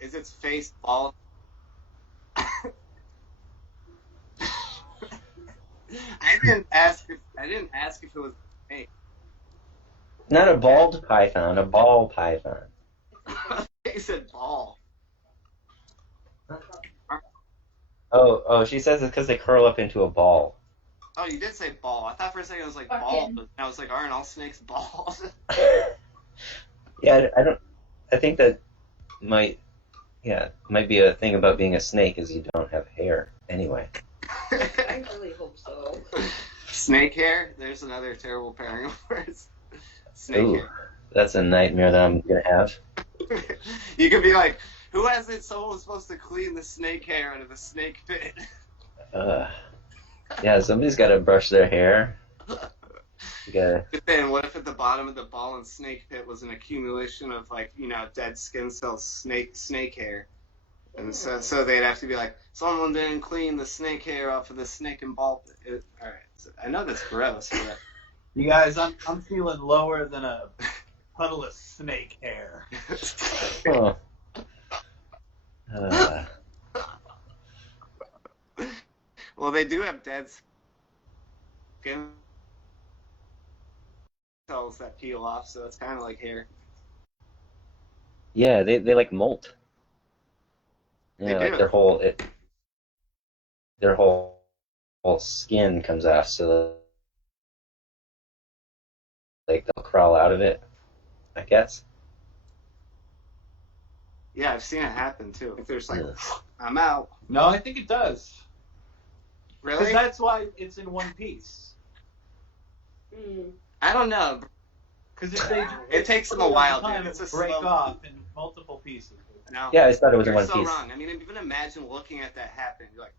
Is its face ball? I didn't ask if it was a snake. Not a bald python, a ball python. He said ball. Oh, she says it's because they curl up into a ball. Oh, you did say ball. I thought for a second it was like Fucking. ball, but I was like, aren't all snakes balls? Yeah, I think that might be a thing about being a snake is you don't have hair anyway. I really hope so. Snake hair? There's another terrible pairing of words. Snake Ooh, hair. that's a nightmare that I'm gonna have. You could be like, who has it? Someone's supposed to clean the snake hair out of the snake pit. Yeah, somebody's got to brush their hair. You gotta. But then what if at the bottom of the ball and snake pit was an accumulation of dead skin cells, snake hair? And so they'd have to be like, someone didn't clean the snake hair off of the snake and ball pit. All right, so I know that's gross, but You guys, I'm feeling lower than a puddle of snake hair. Oh. Well, they do have dead skin cells that peel off, so it's kind of like hair. Yeah, they like molt. They Like do. their whole skin comes off, so like they'll crawl out of it, I guess. Yeah, I've seen it happen too. If there's like, Yeah. I'm out. No, I think it does. Because Really? that's why it's in one piece. I don't know. Because if they It takes them a while, time, dude. It's it a break slow- off in multiple pieces. No. Yeah, I thought it was in You're one so piece. wrong. I mean, even imagine looking at that happen. You're like,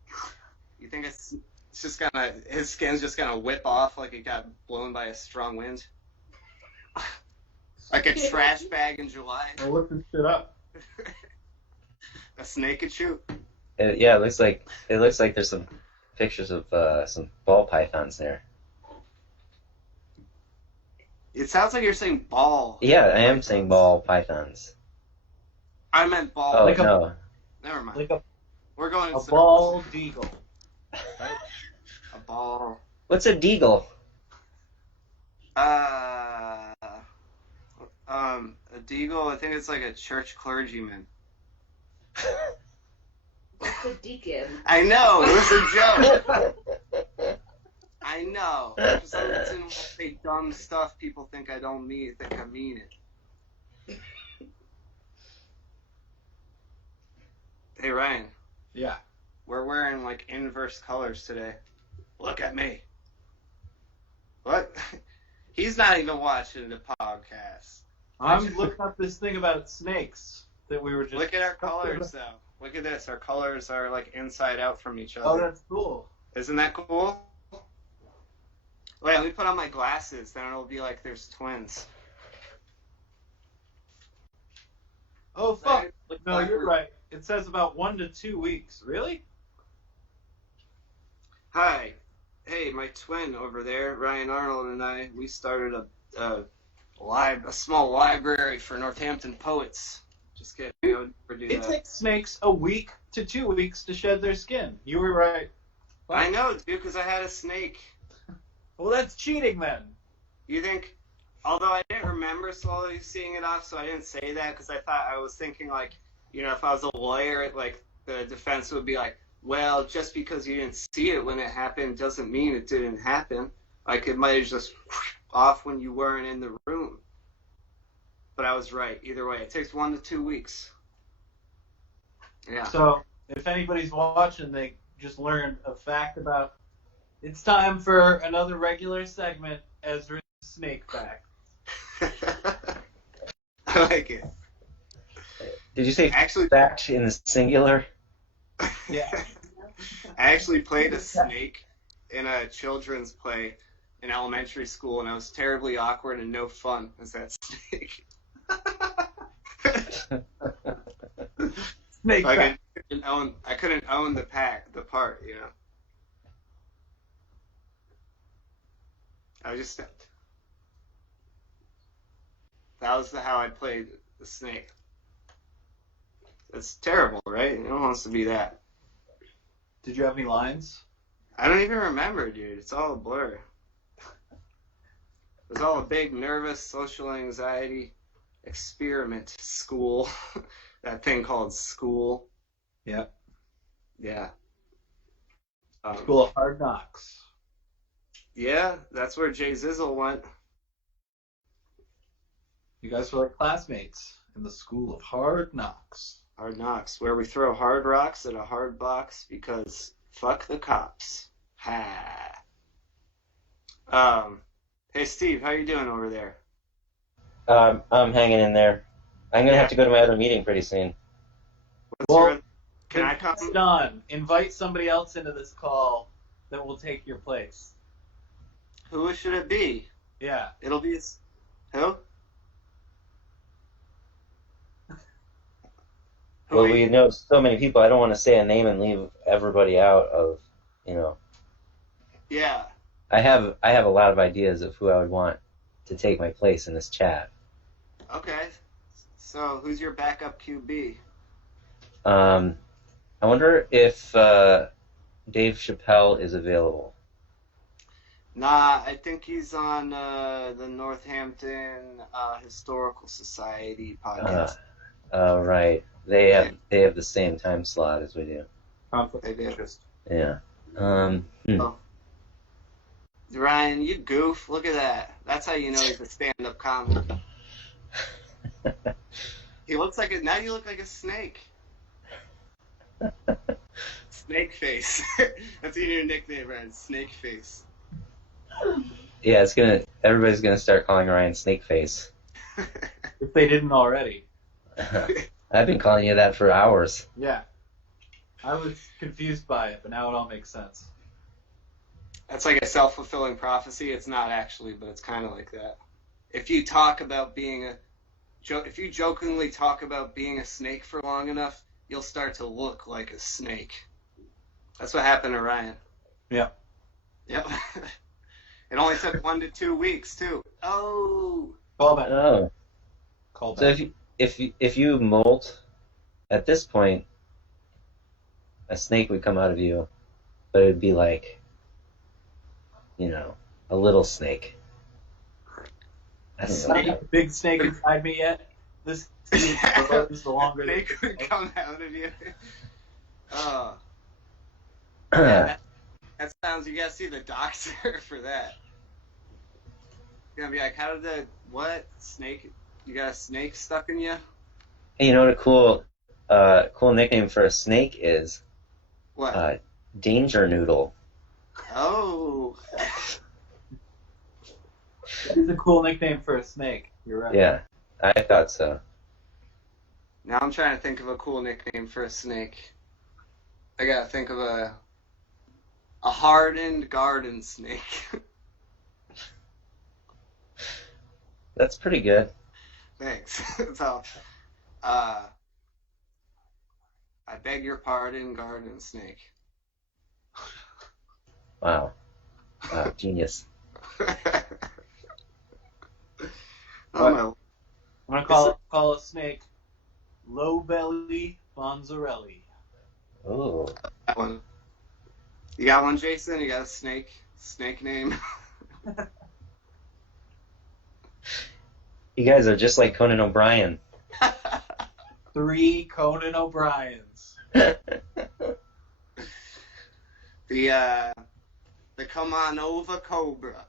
you think it's just gonna, his skin's just gonna whip off like it got blown by a strong wind? Like a trash bag in July? I'll look this shit up. A snake could shoot. Yeah, it looks like there's some pictures of some ball pythons there. It sounds like you're saying ball. Yeah, I am saying ball pythons. I meant ball. Oh Like a- no. Never mind. Like We're going in a circles. ball deagle. Right? A ball. What's a deagle? A deagle, I think it's like a church clergyman. What's a deacon? I know, it was a joke. I know. For some reason, when I say dumb stuff, people think I mean it. Hey, Ryan, Yeah. we're wearing like inverse colors today. Look at me. What? He's not even watching the podcast. I'm looking up this thing about snakes that we were just. Look at our colors, though. Look at this. Our colors are like inside out from each Oh, other. that's cool. Isn't that cool? Wait, let me put on my glasses. Then it'll be like there's twins. Oh, fuck. No, you're right. it says about 1 to 2 weeks. Really? Hi. Hey, my twin over there, Ryan Arnold, and we started a small library for Northampton poets. Just kidding. I would never do It that. takes snakes a week to 2 weeks to shed their skin. You were right. I know, dude, because I had a snake. Well, that's cheating then. You think, although I didn't remember slowly seeing it off, so I didn't say that because I was thinking like, if I was a lawyer, like the defense would be like, well, just because you didn't see it when it happened doesn't mean it didn't happen. Like it might have just off when you weren't in the room. But I was right. Either way, it takes 1 to 2 weeks. Yeah. So if anybody's watching, they just learned a fact about. It's time for another regular segment, Ezra's Snake Fact. I like it. Did you say Actually, fact in the singular? Yeah. I actually played a snake in a children's play in elementary school, and I was terribly awkward and no fun as that snake. Snake Like Fact. I couldn't own the part. That was how I played the snake. It's terrible, right? No one wants to be that. Did you have any lines? I don't even remember, dude. It's all a blur. It was all a big nervous social anxiety experiment school. That thing called school. Yeah. Yeah. School of Hard Knocks. Yeah, that's where Jay Zizzle went. You guys were like classmates in the School of Hard Knocks. Hard Knocks, where we throw hard rocks at a hard box because fuck the cops. Ha. Hey Steve, how you doing over there? I'm hanging in there. I'm gonna have to go to my other meeting pretty soon. Can I come? Done. Invite somebody else into this call that will take your place. Who should it be? Yeah. It'll be who? Well, we know so many people. I don't want to say a name and leave everybody out of, Yeah. I have a lot of ideas of who I would want to take my place in this chat. Okay. So who's your backup QB? I wonder if Dave Chappelle is available. Nah, I think he's on the Northampton Historical Society podcast. Oh, right. They have the same time slot as we do. Conflict They of do. interest. Yeah. Oh. Ryan, you goof. Look at that. That's how you know he's a stand-up comic. He looks like now you look like a snake. Snake face. That's your new nickname, Ryan. Snake face. Yeah, everybody's gonna start calling Ryan Snakeface. If they didn't already. I've been calling you that for hours. Yeah. I was confused by it, but now it all makes sense. That's like a self-fulfilling prophecy. It's not actually, but it's kind of like that. If you talk about if you jokingly talk about being a snake for long enough, you'll start to look like a snake. That's what happened to Ryan. Yep. Yep. It only took 1 to 2 weeks too. Oh. Call back. Oh. Call So back. if you molt, at this point, a snake would come out of you, but it would be like, a little snake. I don't know. Not a big snake inside me yet. This grows the longer Snake would come out of you. Oh. Yeah. That sounds. You gotta see the doctor for that. You're gonna be like, how did snake? You got a snake stuck in you? Hey, you know what a cool nickname for a snake is? What? Danger Noodle. Oh. That is a cool nickname for a snake. You're right. Yeah, I thought so. Now I'm trying to think of a cool nickname for a snake. I gotta think of a hardened garden snake. That's pretty good. Thanks. That's all. I beg your pardon, garden snake. Wow. Wow, genius. Oh, I'm gonna call a snake low belly Bonzarelli. Ooh. that one. You got one, Jason? You got a snake name? You guys are just like Conan O'Brien. 3 Conan O'Briens. The Come On Over Cobra.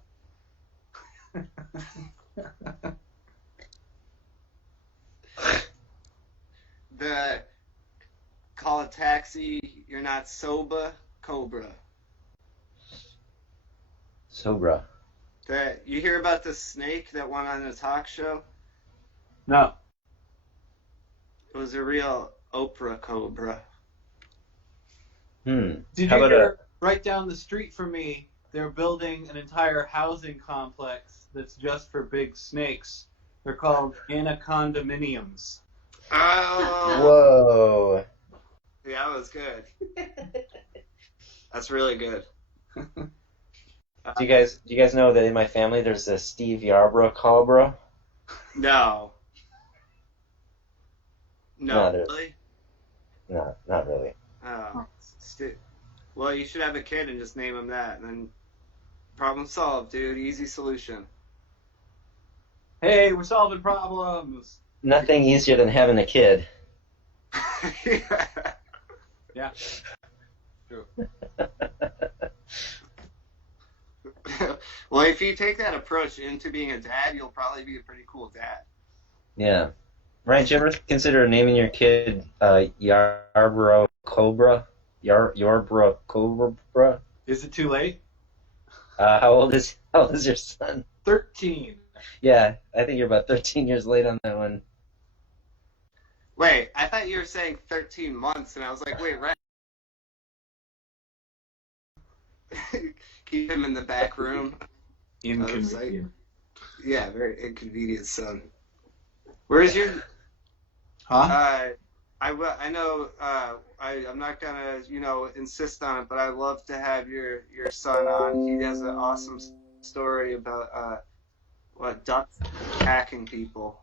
The Call a Taxi, You're Not Sober Cobra. Sobra. You hear about the snake that went on a talk show? No. It was a real Oprah cobra. Did How you about hear right down the street from me, they're building an entire housing complex that's just for big snakes. They're called anacondominiums. Oh, Whoa. yeah, that was good. That's really good. Do you guys know that in my family there's a Steve Yarbrough cobra? No. No, Really? No, not really. Oh. Well, you should have a kid and just name him that, and then problem solved, dude. Easy solution. Hey, we're solving problems. Nothing easier than having a kid. Yeah. True. Well, if you take that approach into being a dad, you'll probably be a pretty cool dad. Yeah. Ryan, did you ever consider naming your kid Yarbrough Cobra? Yarbrough Cobra? Is it too late? How old is your son? 13. Yeah, I think you're about 13 years late on that one. Wait, I thought you were saying 13 months, and I was like, wait, right? Keep him in the back room. Inconvenient. Yeah, very inconvenient, son. Where's your... Huh? I know, I'm not gonna, insist on it, but I'd love to have your son on. He has an awesome story about, ducks attacking people.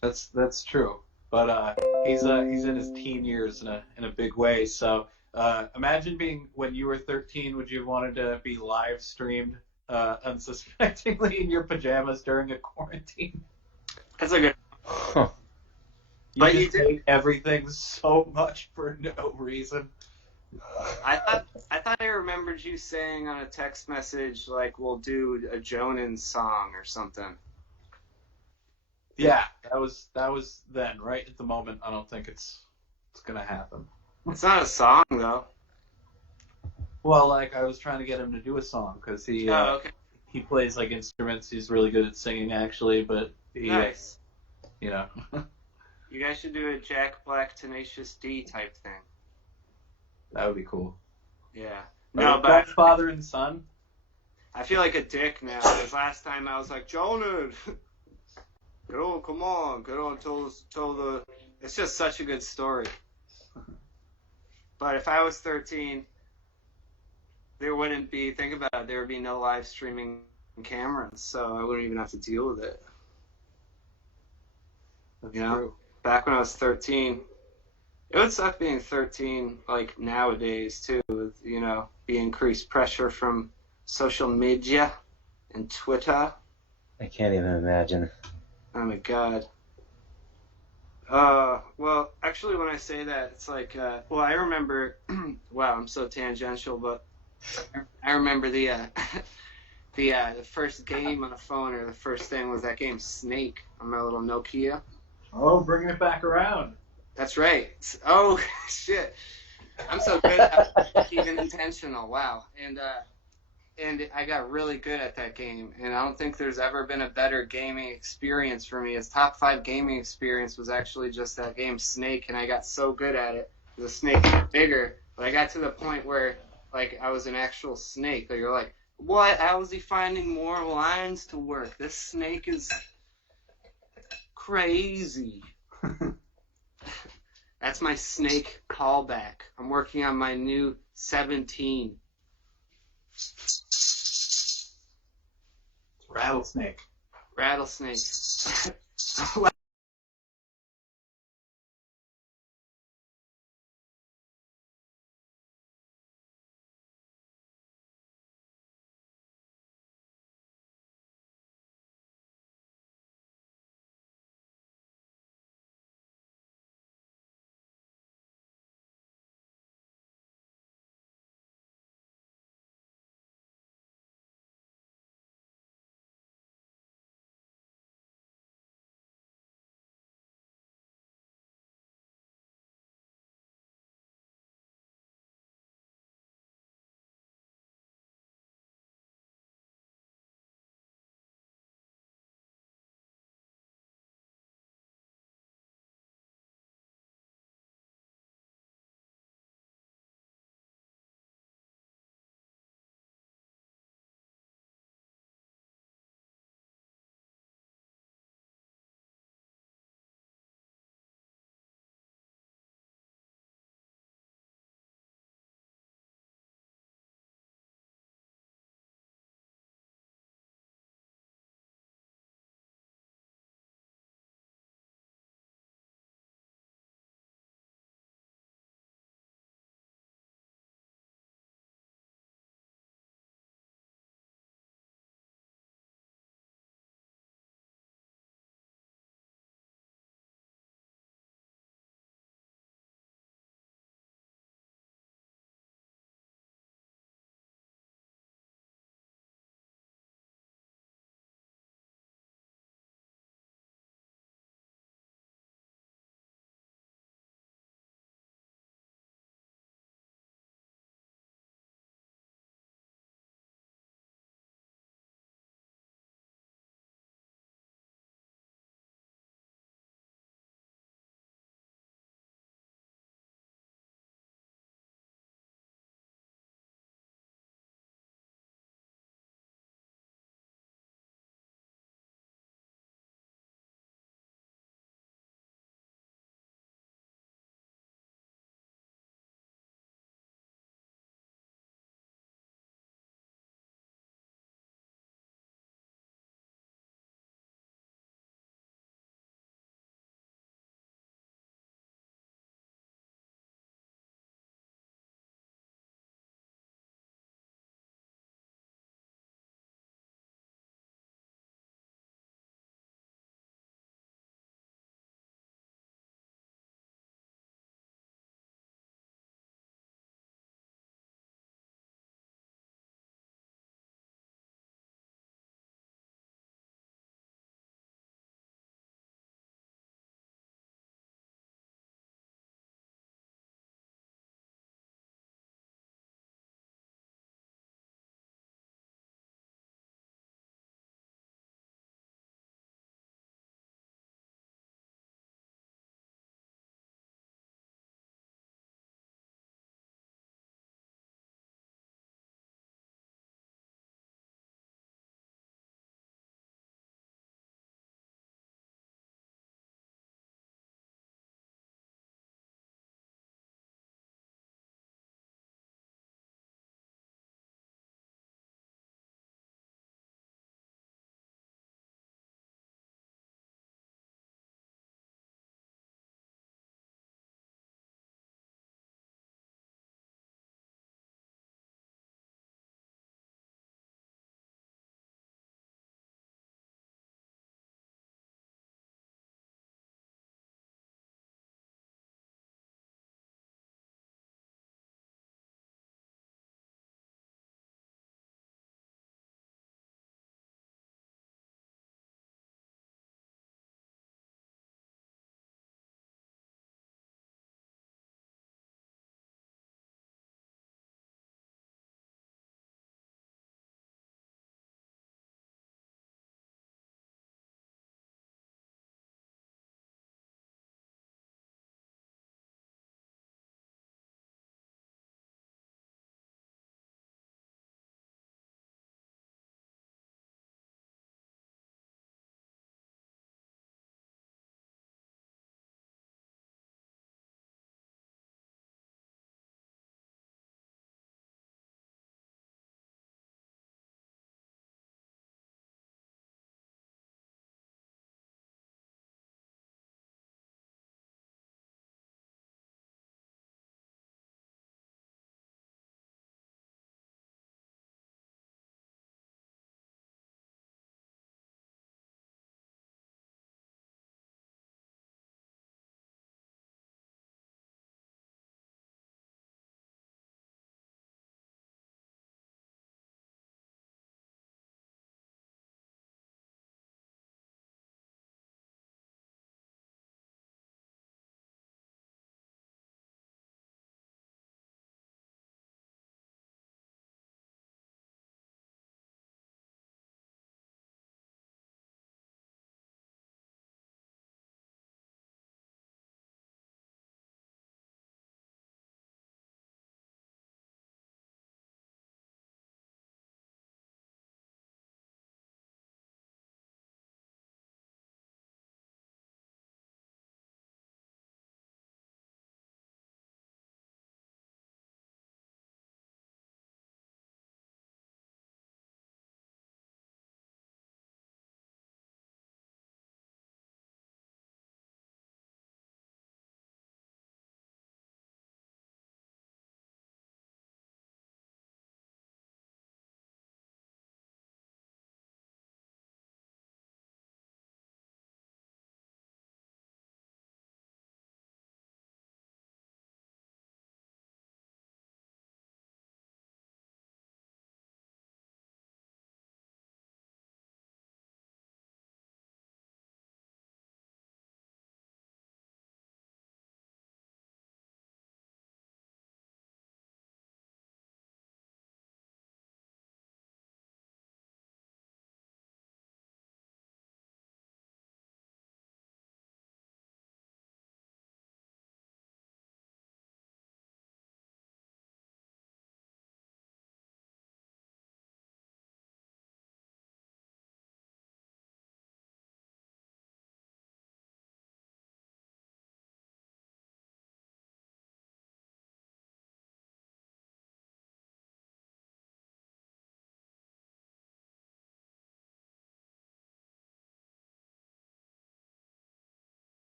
That's true. But he's in his teen years in a big way. So imagine being when you were 13. Would you have wanted to be live streamed unsuspectingly in your pajamas during a quarantine? That's a good... Huh. You just hate everything so much for no reason. I thought I remembered you saying on a text message, like, we'll do a Jonan song or something. Yeah, that was then. Right at the moment, I don't think it's gonna happen. It's not a song, though. Well, like I was trying to get him to do a song because he Okay. he plays like instruments. He's really good at singing actually, but he Nice. you know. You guys should do a Jack Black Tenacious D type thing. That would be cool. Yeah. No, No, but father and son. I feel like a dick now, because last time I was like, Jonan, get on, come on, get on, tell the... It's just such a good story. But if I was 13, there wouldn't be, think about it, there would be no live streaming cameras, so I wouldn't even have to deal with it. That's You know? true. Back when I was 13, it would suck being 13, like nowadays too, with, the increased pressure from social media and Twitter. I can't even imagine. Oh my god. Well, actually, when I say that, it's like, I remember, wow, I'm so tangential, but I remember the first game on a phone, or the first thing was that game Snake on my little Nokia. Oh, bringing it back around. That's right. Oh, shit. I'm so good at being intentional. Wow. And I got really good at that game. And I don't think there's ever been a better gaming experience for me. His top 5 gaming experience was actually just that game Snake, and I got so good at it. The snake got bigger, but I got to the point where, like, I was an actual snake. Like, you're like, what? How is he finding more lines to work? This snake is crazy. That's my snake callback. I'm working on my new 17. Rattlesnake. Rattlesnake.